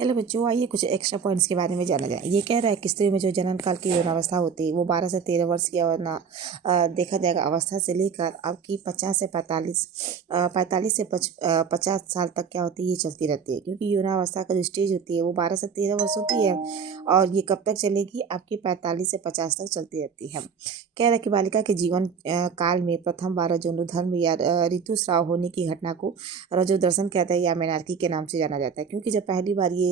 Hello बच्चों, आइए कुछ एक्स्ट्रा पॉइंट्स के बारे में जाना जाए। ये कह रहा है कि स्त्री में जो जनन काल की यौनावस्था होती है वो 12 से 13 वर्ष की देखा जाएगा अवस्था से लेकर आपकी 50 से 45 से 50 साल तक क्या होती है, ये चलती रहती है। क्योंकि यौनावस्था का जो स्टेज होती है वो 12 से 13 वर्ष होती है और ये कब तक चलेगी, आपकी 45 से 50 तक चलती रहती है। कह रहा है कि बालिका के जीवन काल में प्रथम बार रजोधर्म या ऋतुस्राव होने की घटना को रजोदर्शन कहता है या मेनार्की के नाम से जाना जाता है। क्योंकि जब पहली बार ये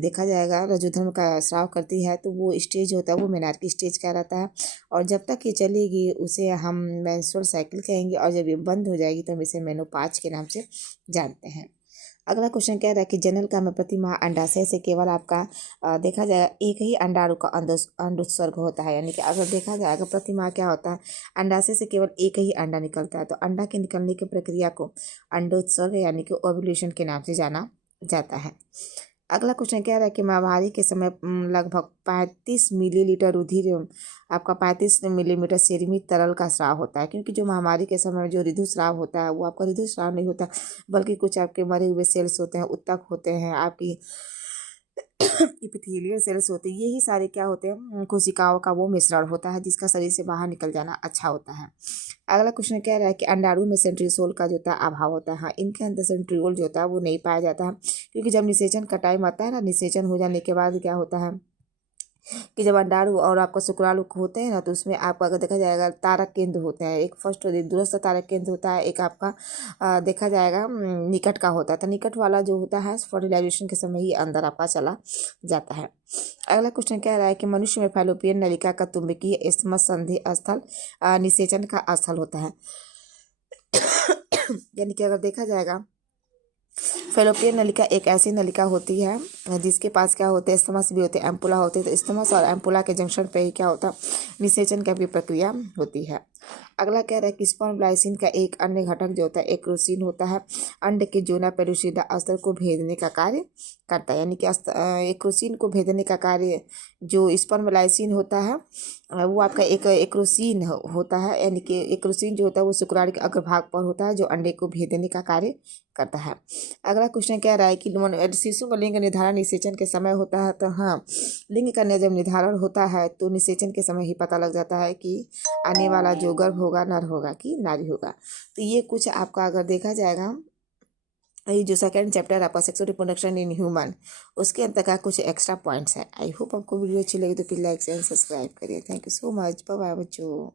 देखा जाएगा रजोधर्म का स्राव करती है तो वो स्टेज होता है वो मेनार्की स्टेज कहलाता है। और जब तक ये चलेगी उसे हम मेंस्ट्रुअल साइकिल कहेंगे और जब ये बंद हो जाएगी तो हम इसे मेनोपाज के नाम से जानते हैं। अगला क्वेश्चन कह रहा है कि जनन काल में प्रति माह अंडाशय से केवल आपका देखा जाएगा एक ही अंडाणु का अंडोत्सर्ग होता है। यानी कि अगर देखा जाएगा प्रति माह क्या होता है, अंडाशय से केवल एक ही अंडा निकलता है। तो अंडा के निकलने की प्रक्रिया को अंडोत्सर्ग यानी कि ओव्यूलेशन के नाम से जाना जाता है। अगला क्वेश्चन कह रहा है कि महामारी के समय लगभग 35 मिलीलीटर रुधिर आपका 35 मिलीमीटर सीमित तरल का स्राव होता है। क्योंकि जो महामारी के समय में जो ऋतुस्राव होता है वो आपका ऋतुस्राव नहीं होता, बल्कि कुछ आपके मरे हुए सेल्स होते हैं, उत्तक होते हैं, आपकी इपिथेलियल सेल्स होते हैं। यही सारे क्या होते हैं, कोशिकाओं का वो मिश्रण होता है जिसका शरीर से बाहर निकल जाना अच्छा होता है। अगला क्वेश्चन कह रहा है कि अंडाणु में सेंट्रियोल का जो होता है अभाव होता है। हाँ, इनके अंदर सेंट्रियोल जो होता है वो नहीं पाया जाता है। क्योंकि जब निषेचन का टाइम आता है ना, निषेचन हो जाने के बाद क्या होता है कि जब अंडाणु और आपका शुक्राणु होते हैं ना तो उसमें आपका अगर देखा जाएगा तारक केंद्र होते हैं। एक फर्स्ट दूरस्थ तारक केंद्र होता है, एक आपका देखा जाएगा निकट का होता है। तो निकट वाला जो होता है फर्टिलाइजेशन के समय ही अंदर आपका चला जाता है। अगला क्वेश्चन कह रहा है कि मनुष्य में फैलोपियन नलिका का तुम्बकीय इस्थमस संधि स्थल निषेचन का स्थल होता है। यानी कि अगर देखा जाएगा फेलोपियन नलिका एक ऐसी नलिका होती है जिसके पास क्या होते हैं, इस्थमस भी होते हैं, एम्पुला होते हैं। तो इस्थमस और एम्पुला के जंक्शन पे ही क्या होता है, निषेचन की भी प्रक्रिया होती है। अगला कह रहा है कि स्पर्म ग्लाइसिन का एक अन्य घटक जो होता है एक्रोसिन होता है, अंड के जोना पेलुसिडा अस्तर को भेदने का कार्य करता है। यानी कि एक्रोसिन को भेदने का कार्य जो स्पर्म ग्लाइसिन होता है वो आपका एक एक्रोसिन होता है। यानी कि एक्रोसिन जो होता है वो शुक्राणु के अग्रभाग पर होता है जो अंडे को भेदने का कार्य करता है। अगला क्वेश्चन कह रहा है कि शिशु का लिंग निर्धारण निषेचन के समय होता है। तो हाँ, लिंग का जब निर्धारण होता है तो निषेचन के समय ही पता लग जाता है कि आने वाला जो गर्भ होगा नर होगा कि नारी होगा। तो ये कुछ आपका अगर देखा जाएगा ये जो सेकंड चैप्टर आपका सेक्सुअल रिप्रोडक्शन इन ह्यूमन उसके अंदर का कुछ एक्स्ट्रा पॉइंट्स है। आई होप आपको वीडियो अच्छी लगी तो प्लीज लाइक एंड सब्सक्राइब करिए। Thank you so much, bye bye बच्चों।